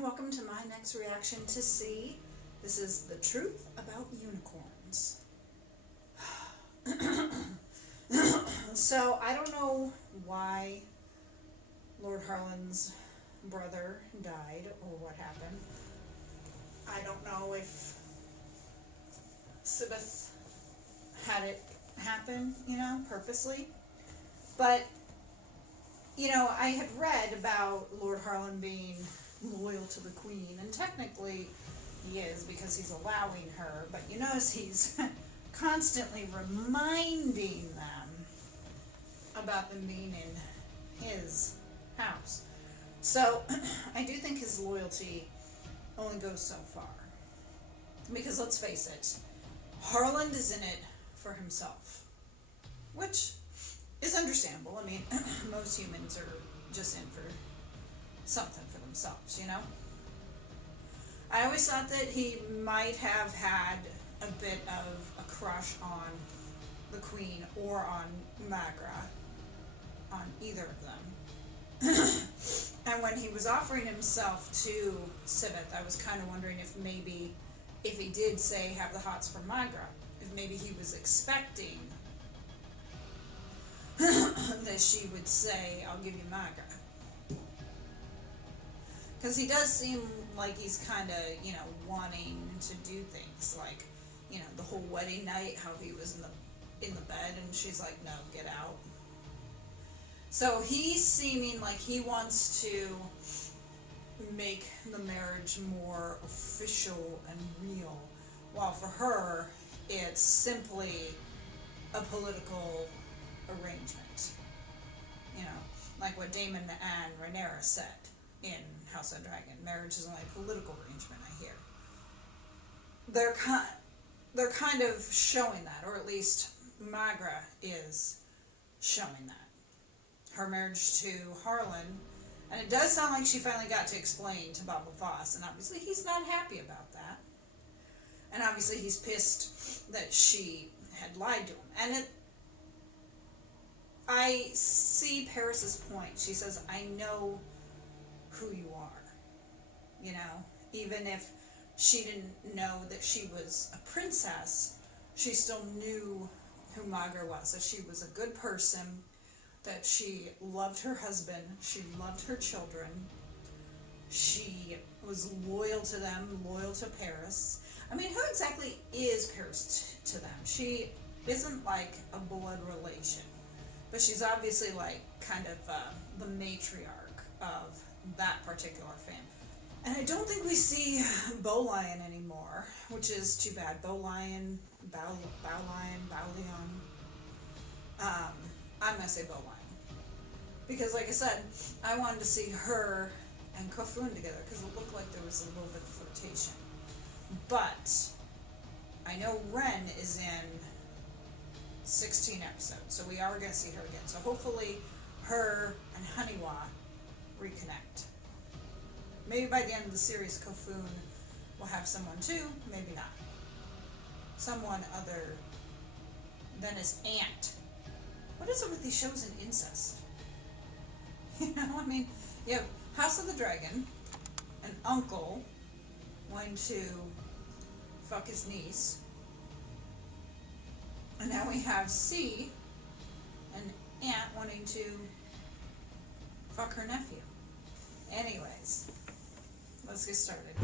welcome to my next reaction to See. This is the truth about unicorns. So I don't know why Lord Harlan's brother died or what happened. I don't know if Sibeth had it happen, purposely. But, I had read about Lord Harlan being loyal to the Queen, and technically he is because he's allowing her, but you notice he's constantly reminding them about them being in his house. So I do think his loyalty only goes so far. Because let's face it, Harlan is in it for himself, which is understandable. I mean, most humans are just in for something for themselves, I always thought that he might have had a bit of a crush on the Queen or on Maghra, on either of them. And when he was offering himself to Sibeth, I was kind of wondering if maybe, if he did say have the hots for Maghra, if maybe he was expecting that she would say, I'll give you Maghra. Because he does seem like he's kind of, wanting to do things like, the whole wedding night, how he was in the bed and she's like, no, get out. So he's seeming like he wants to make the marriage more official and real, while for her, it's simply a political arrangement. Like what Daemon and Rhaenyra said in House of Dragon. Marriage is only a political arrangement, I hear. They're kind of showing that, or at least Maghra is showing that. Her marriage to Harlan, and it does sound like she finally got to explain to Bob Voss, and obviously he's not happy about that. And obviously he's pissed that she had lied to him. And I see Paris's point. She says, I know who you are. Even if she didn't know that she was a princess, she still knew who Maghra was, that she was a good person, that she loved her husband, she loved her children, she was loyal to them, loyal to Paris. I mean, who exactly is Paris to them? She isn't like a blood relation, but she's obviously like kind of the matriarch of that particular family. And I don't think we see Bowlion anymore, which is too bad. Bowlion, Bowlion. I'm gonna say Bowlion, because like I said, I wanted to see her and Kofun together because it looked like there was a little bit of flirtation. But I know Ren is in 16 episodes, so we are going to see her again. So hopefully her and Haniwa reconnect. Maybe by the end of the series, Kofun will have someone too, maybe not. Someone other than his aunt. What is it with these shows and incest? You have House of the Dragon, an uncle wanting to fuck his niece, and now we have C, an aunt wanting to fuck her nephew. Anyways, let's get started.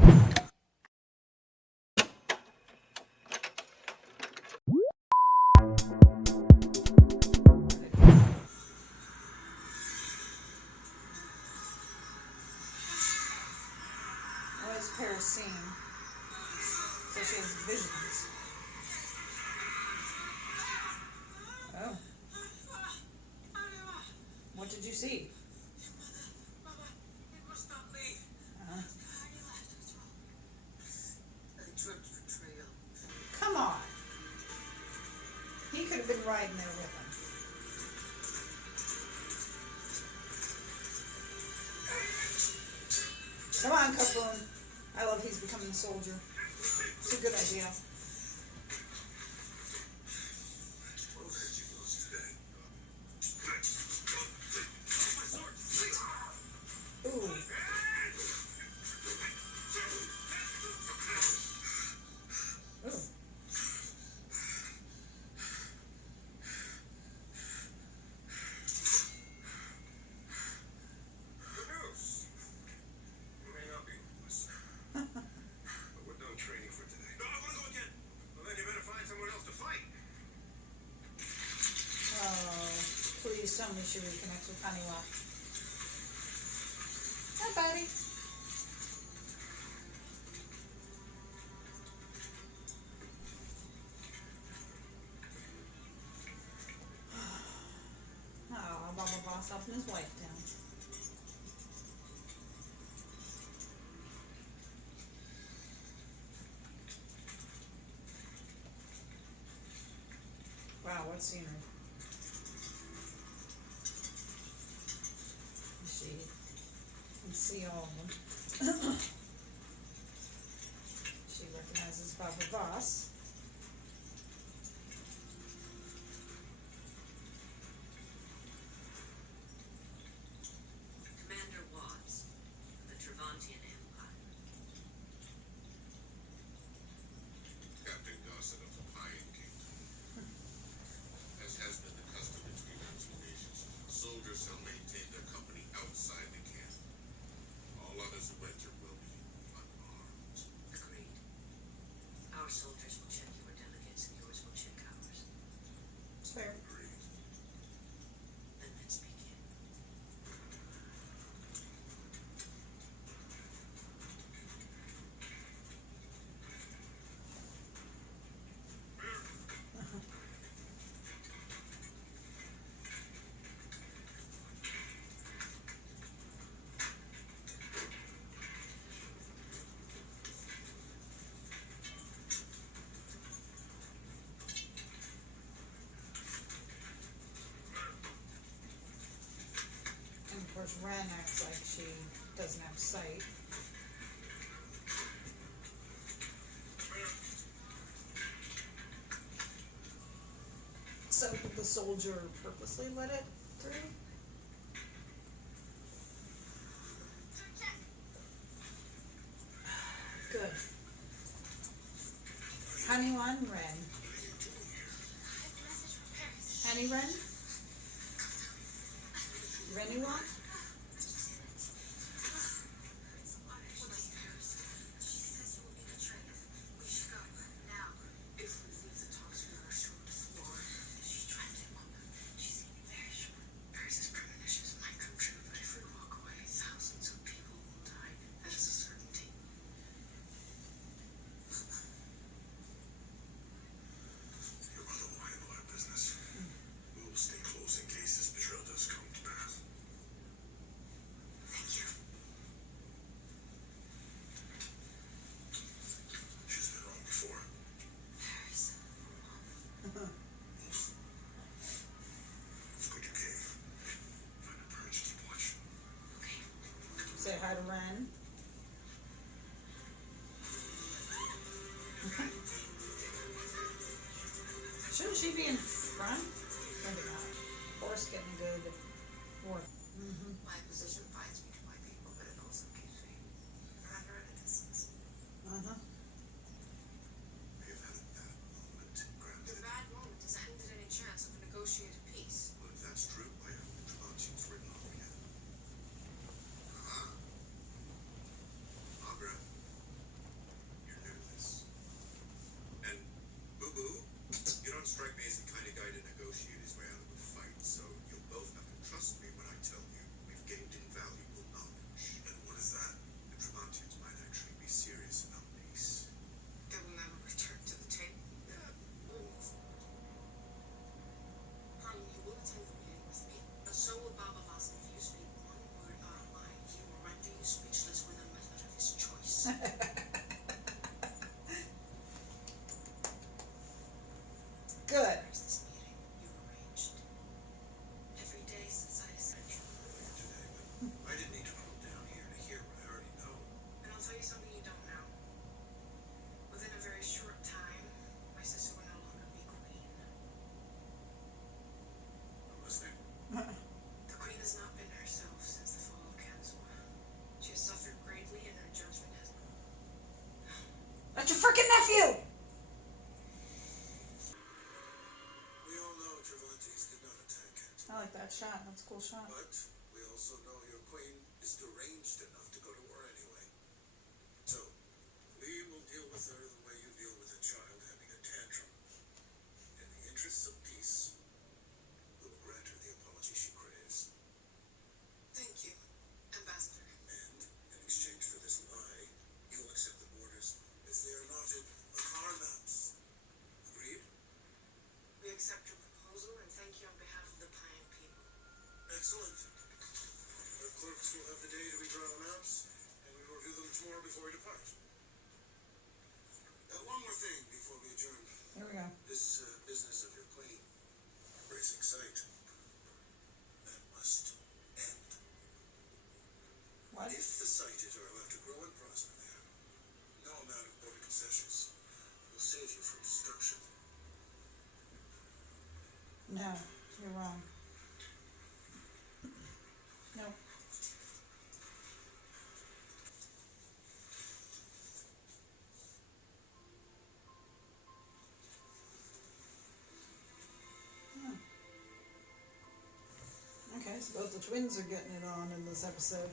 What is Paris seeing? So she has visions. Oh. What did you see? Come on. He could have been riding there with him. Come on, Kofun. I love he's becoming a soldier. It's a good idea. Ooh. Please tell me she reconnects with Honeywell. Hi, buddy. Oh, Baba Boss helping his wife down. Wow, what scenery. She can see all of them. She recognizes Baba Voss. Commander Watts, the Travantian Empire. Captain Gossett of the Pine Kingdom. As has been the custom between our two nations, soldiers shall maintain their company outside the camp. All others who enter will be unarmed. Agreed. Our soldiers will check your delegates and yours will check ours. It's fair. Agreed. Then let's begin. And of course, Ren acts like she doesn't have sight. So the soldier purposely let it through? Good. Honey Ren. Honey Ren? Renny Ren? Your mother will handle our business. We will stay close in case this betrayal does come to pass. Thank you. She's been wrong before. Paris. It's good you came. Find a perch, keep watch. Okay. Say hi to Ren. Shouldn't she be in front? Maybe not. Horse getting good work. Mm-hmm. My position binds me to my people, but it also keeps me rather at a distance. Uh-huh. We have had a bad moment, granted. The bad moment has ended any chance of a negotiated peace. Well, if that's true, why haven't the Travantians written off yet? Agra, you're new to this. And Boo Boo, you don't strike me as the kind of guy to negotiate his way out of a fight, so you'll both have to trust me when I tell you we've gained invaluable knowledge. And what is that? The Travantians might actually be serious about peace. They will never return to the table. Yeah, We'll move forward. Harlan, you will attend the meeting with me, but so will Baba Voss. If you speak one word out of line, he will render you speechless with a method of his choice. Good. Where's this meeting you arranged? Every day since I said you. today, but I didn't need to come down here to hear what I already know. And I'll tell you something you don't know. Within a very short time, my sister will no longer be queen. I'm listening. The queen has not been herself since the fall of Kansua. She has suffered greatly and her judgment has... That's your freaking nephew! We all know Travantes did not attack Kansas, I like that shot. That's a cool shot. but we also know your queen is deranged enough to go to war anyway. So, we will deal with her the way you deal with a child having a tantrum. In the interests of peace, we will grant her the apology she before we depart. One more thing before we adjourn. Here we go. This business of your queen, raising sight, that must end. What? If the sighted are allowed to grow and prosper there, no amount of board concessions will save you from destruction. No, you're wrong. No. Okay, so both the twins are getting it on in this episode.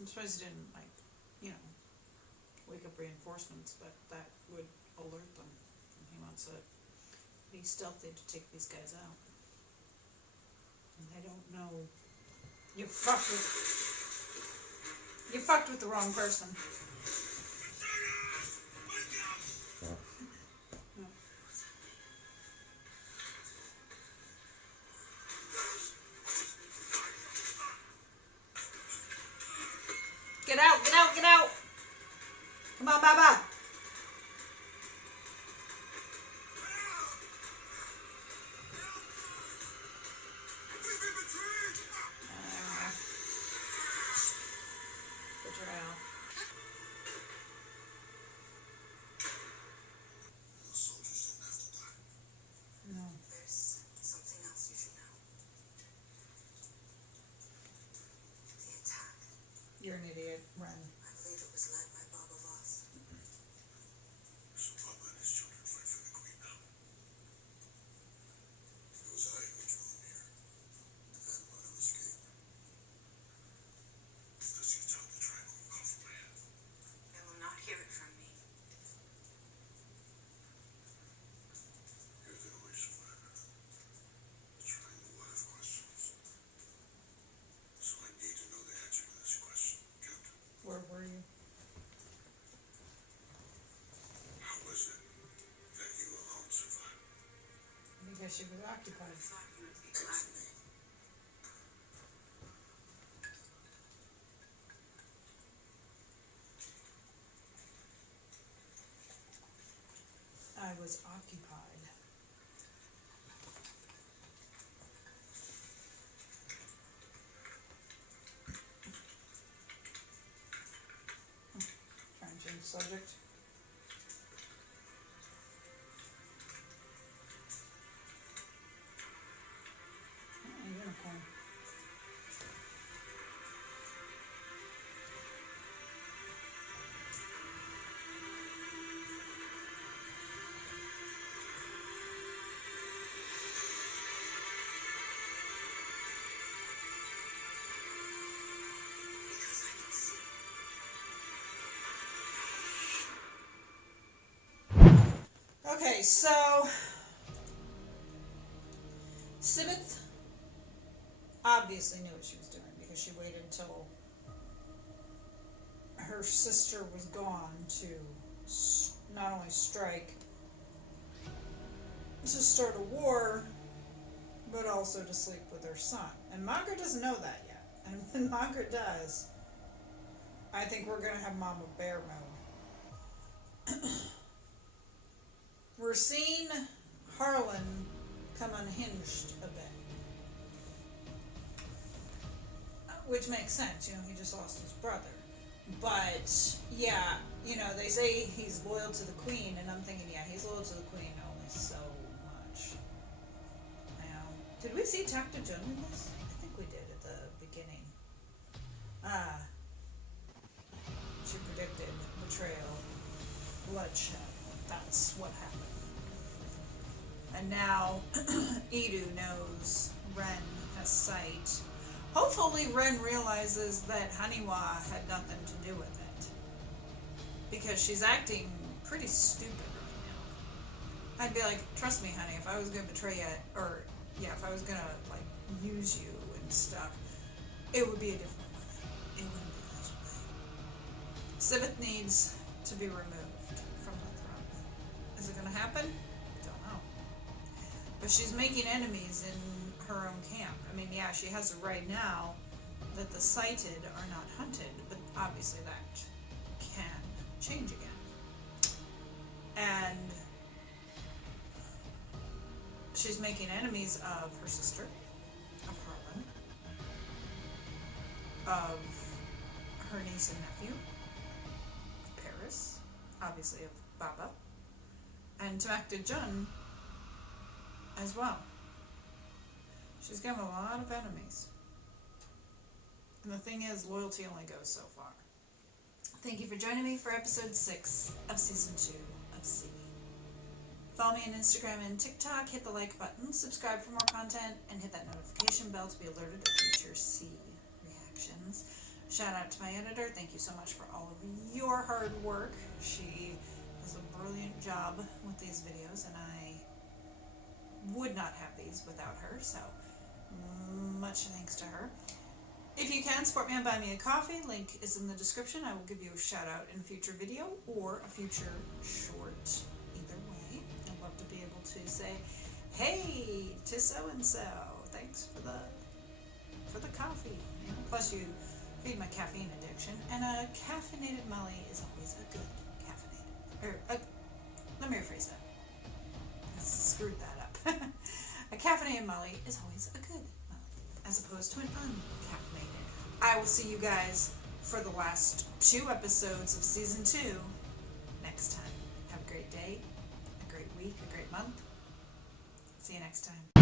I'm surprised he didn't, wake up reinforcements, but that would alert them. He wants to be stealthy to take these guys out. And they don't know. You fucked with the wrong person. No. Get out, get out, get out! Come on, Baba! Betrayal. Those soldiers didn't have to die. No. There's something else you should know. The attack. You're an idiot. Run. I believe it was led by Baba Voss. So Papa and his children fight for the queen now. It was I who drew him here. And want to escape. Does you tell the tribal who come from my hand? They will not hear it from me. You're the only survivor. The tribe will have questions. So I need to know the answer to this question, Captain. Where were you? How was it that you alone survived? Because she was occupied. I thought you would be Answer glad. me. I was occupied. Trying to change the subject. Unicorn. Because I can see. Okay, so Sibith obviously knew what she was doing because she waited until her sister was gone to not only strike, to start a war, but also to sleep with her son. And Margaret doesn't know that yet. And when Margaret does, I think we're going to have Mama Bear mode. We're seeing Harlan come unhinged a bit. Which makes sense, he just lost his brother. But, yeah, they say he's loyal to the queen, and I'm thinking, yeah, he's loyal to the queen only so much. Did we see Takta Jun in this? I think we did at the beginning. She predicted betrayal, bloodshed. That's what happened. And now Edu knows Ren has sight. Hopefully Ren realizes that Haniwa had nothing to do with it. Because she's acting pretty stupid right now. I'd be like, trust me, honey, if I was going to betray you, if I was going to, use you and stuff, it would be a different way. It wouldn't be this way. Sibeth needs to be removed from the throne. Is it going to happen? Don't know. But she's making enemies in her own camp. I mean, yeah, she has it right now that the sighted are not hunted, but obviously that can change again. And she's making enemies of her sister, of Harlan, of her niece and nephew, of Paris, obviously of Baba, and Tamakta Jun as well. She's got a lot of enemies. And the thing is, loyalty only goes so far. Thank you for joining me for episode 6 of season 2 of C. Follow me on Instagram and TikTok, hit the like button, subscribe for more content, and hit that notification bell to be alerted of future C reactions. Shout out to my editor. Thank you so much for all of your hard work. She does a brilliant job with these videos, and I would not have these without her, so much thanks to her. If you can, support me on Buy Me a Coffee. Link is in the description. I will give you a shout out in a future video or a future short. Either way, I'd love to be able to say, hey, to so-and-so, thanks for the coffee. You know, plus you feed my caffeine addiction, and a caffeinated Molly is always a good caffeinated. Let me rephrase that. I screwed that up. A caffeinated Molly is always a good Molly, as opposed to an uncaffeinated. I will see you guys for the last 2 episodes of season 2 next time. Have a great day, a great week, a great month. See you next time.